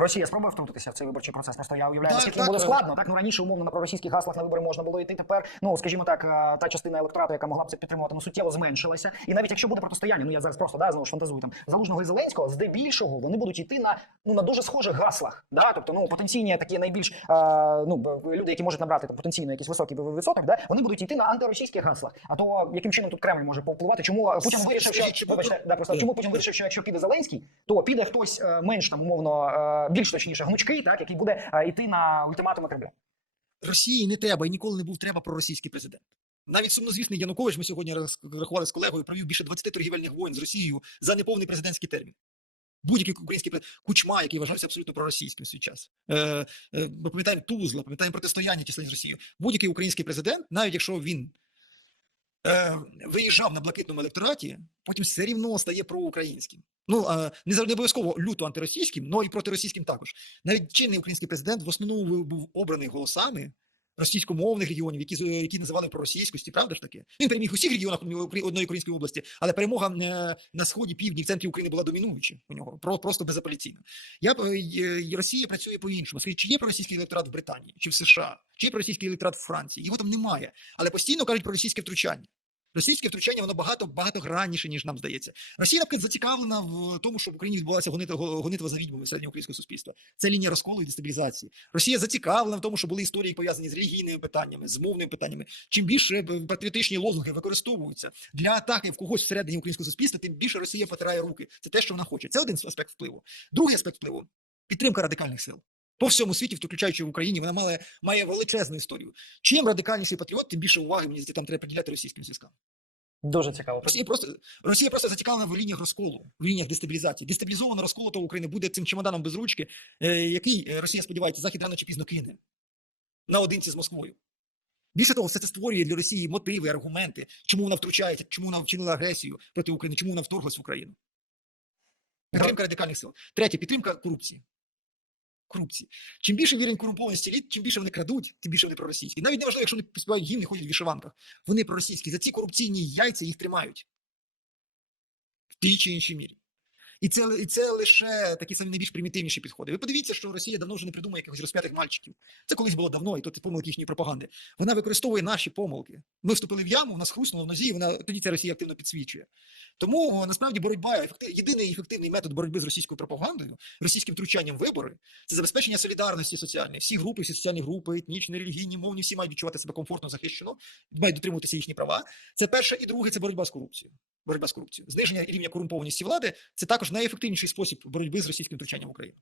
Росія спробує втрутитися в цей виборчий процес. Просто я уявляю, Так, наскільки так, буде е. складно. Так ну раніше умовно на проросійських гаслах на вибори можна було йти. Тепер, ну скажімо так, е, та частина електорату, яка могла б це підтримувати, ну суттєво зменшилася. І навіть якщо буде протистояння, ну я зараз просто да знову ж фантазую там залужного і зеленського, здебільшого вони будуть йти на ну на дуже схожих гаслах. Да? Тобто, ну потенційні такі найбільш е, ну люди, які можуть набрати там, потенційно якийсь високий відсоток, да? вони будуть йти на антиросійських гаслах. А то яким чином тут Кремль може повпливати? Чому е, Путін вирішив, що вибачте, да, просто чому Путін вирішив, що якщо піде Зеленський, то піде хтось менш там умовно більш точніше гнучкий, так який буде е, йти на ультиматуми Кремля. Росії не треба і ніколи не був треба проросійський президент. Навіть сумнозвісний Янукович, ми сьогодні рахували з колегою, провів більше 20 торгівельних воєн з Росією за неповний президентський термін. Будь-який український президент, Кучма, який вважався абсолютно проросійським свій час. Е, е, ми пам'ятаємо Тузла, пам'ятаємо протистояння численні з Росією. Будь-який український президент, навіть якщо він е, виїжджав на блакитному електораті, потім все рівно стає проукраїнським. Ну, е, не завжди обов'язково люто антиросійським, але і протиросійським також. Навіть чинний український президент в основному був обраний голосами російськомовних регіонів, які, з- які називали проросійськості, правда ж таки? Він переміг усіх регіонах одної української області, але перемога е, на сході, півдні, в центрі України була домінуюча у нього, про- просто безапеляційна. Я е, е, Росія працює по-іншому. Скажіть, чи є проросійський електорат в Британії, чи в США, чи є проросійський електорат в Франції? Його там немає, але постійно кажуть про російське втручання. Російське втручання воно багато багатогранніше, ніж нам здається. Росія, наприклад, зацікавлена в тому, щоб в Україні відбулася гонитва, гонитва за відьмами середньоукраїнського суспільства. Це лінія розколу і дестабілізації. Росія зацікавлена в тому, щоб були історії пов'язані з релігійними питаннями, з мовними питаннями. Чим більше е, патріотичні лозунги використовуються для атаки в когось всередині українського суспільства, тим більше Росія потирає руки. Це те, що вона хоче. Це один аспект впливу. Другий аспект впливу підтримка радикальних сил. По всьому світі, включаючи в Україні, вона має, має величезну історію. Чим радикальніший патріот, тим більше уваги мені там треба приділяти російським зв'язкам. Дуже цікаво. Росія просто Росія просто зацікавлена в лініях розколу, в лініях дестабілізації. Дестабілізована розколота України буде цим чемоданом без ручки, е, який е, Росія сподівається, захід рано чи пізно кине наодинці з Москвою. Більше того, все це створює для Росії мотиви, аргументи, чому вона втручається, чому вона вчинила агресію проти України, чому вона вторглась в Україну. Підтримка радикальних сил. Третє підтримка корупції. Корупції. Чим більше вірень корумпованості літ, чим більше вони крадуть, тим більше вони проросійські. Навіть не якщо вони співають гімни, ходять в вішиванках. Вони проросійські. За ці корупційні яйця їх тримають в тій чи іншій мірі. І це, і це лише такі самі найбільш примітивніші підходи. Ви подивіться, що Росія давно вже не придумує якихось розп'ятих мальчиків. Це колись було давно, і то помилки їхньої пропаганди. Вона використовує наші помилки. Ми вступили в яму, в нас хруснуло в нозі, і вона тоді це Росія активно підсвічує. Тому насправді боротьба єдиний ефективний метод боротьби з російською пропагандою, російським втручанням вибори це забезпечення солідарності соціальної. Всі групи, всі соціальні групи, етнічні, релігійні, мовні, всі мають відчувати себе комфортно захищено, мають дотримуватися їхні права. Це перше і друге це боротьба з корупцією. Боротьба з корупцією. Зниження рівня корумпованості влади це також найефективніший спосіб боротьби з російським втручанням в Україну.